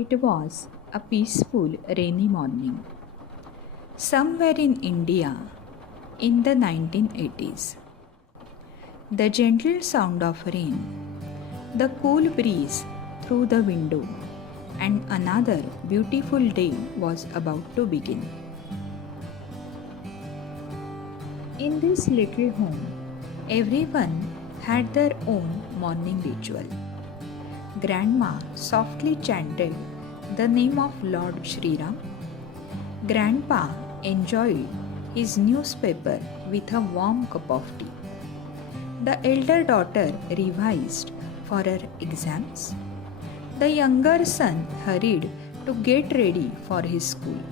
It was a peaceful rainy morning somewhere in India in the 1980s. The gentle sound of rain, the cool breeze through the window, and another beautiful day was about to begin. In this little home, everyone had their own morning ritual. Grandma softly chanted the name of Lord Shri Ram. Grandpa enjoyed his newspaper with a warm cup of tea. The elder daughter revised for her exams. The younger son hurried to get ready for his school.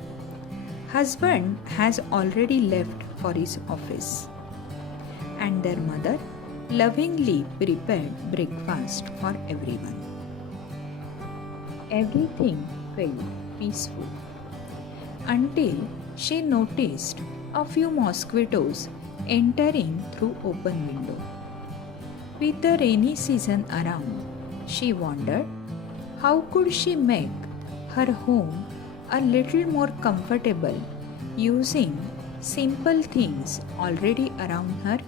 Husband has already left for his office. And their mother lovingly prepared breakfast for everyone. Everything felt peaceful until she noticed a few mosquitoes entering through open window. With the rainy season around, she wondered how could she make her home a little more comfortable using simple things already around her.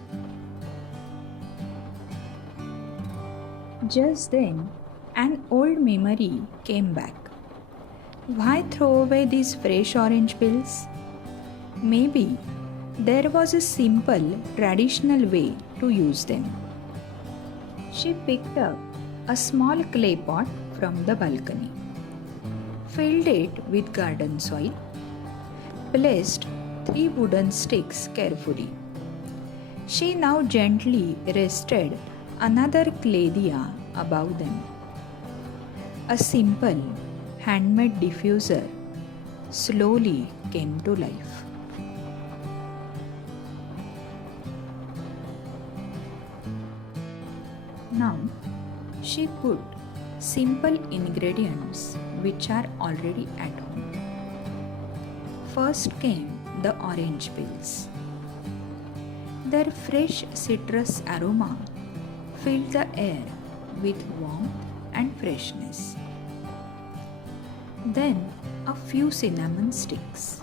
Just then, an old memory came back. Why throw away these fresh orange peels? Maybe there was a simple, traditional way to use them. She picked up a small clay pot from the balcony, filled it with garden soil, placed 3 wooden sticks carefully. She now gently rested another clay diya above them. A simple handmade diffuser slowly came to life. Now she put simple ingredients which are already at home. First came the orange peels. Their fresh citrus aroma filled the air with warmth and freshness. Then a few cinnamon sticks,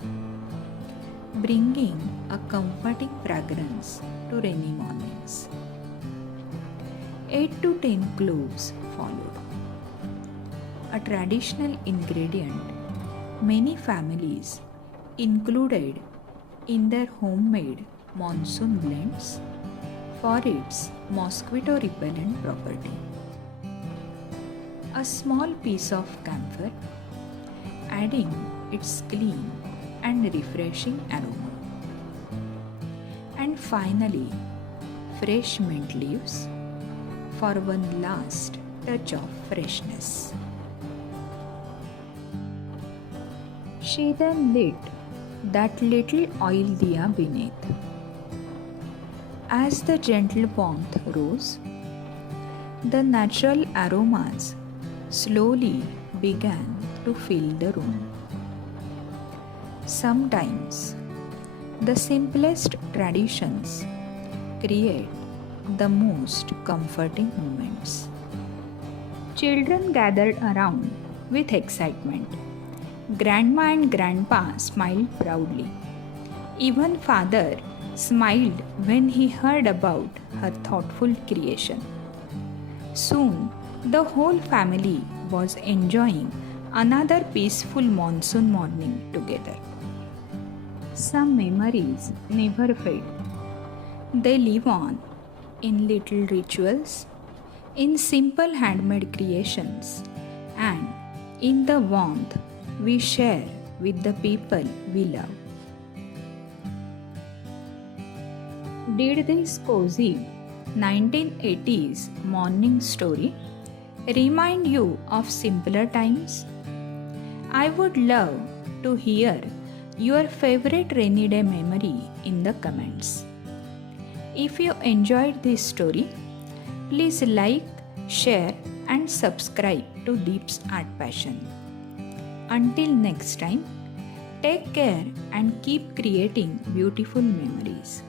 bringing a comforting fragrance to rainy mornings. 8 to 10 cloves followed. A traditional ingredient many families included in their homemade Monsoon blends for its mosquito repellent property. A small piece of camphor, adding its clean and refreshing aroma. And finally, fresh mint leaves for one last touch of freshness. She then lit that little oil diya beneath. As the gentle warmth rose, the natural aromas slowly began to fill the room. Sometimes, the simplest traditions create the most comforting moments. Children gathered around with excitement. Grandma and grandpa smiled proudly. Even father smiled when he heard about her thoughtful creation. Soon, the whole family was enjoying another peaceful monsoon morning together. Some memories never fade. They live on in little rituals, in simple handmade creations, and in the warmth we share with the people we love. Did this cozy 1980s morning story remind you of simpler times? I would love to hear your favorite rainy day memory in the comments. If you enjoyed this story, please like, share, and subscribe to Deep's Art Passion. Until next time, take care and keep creating beautiful memories.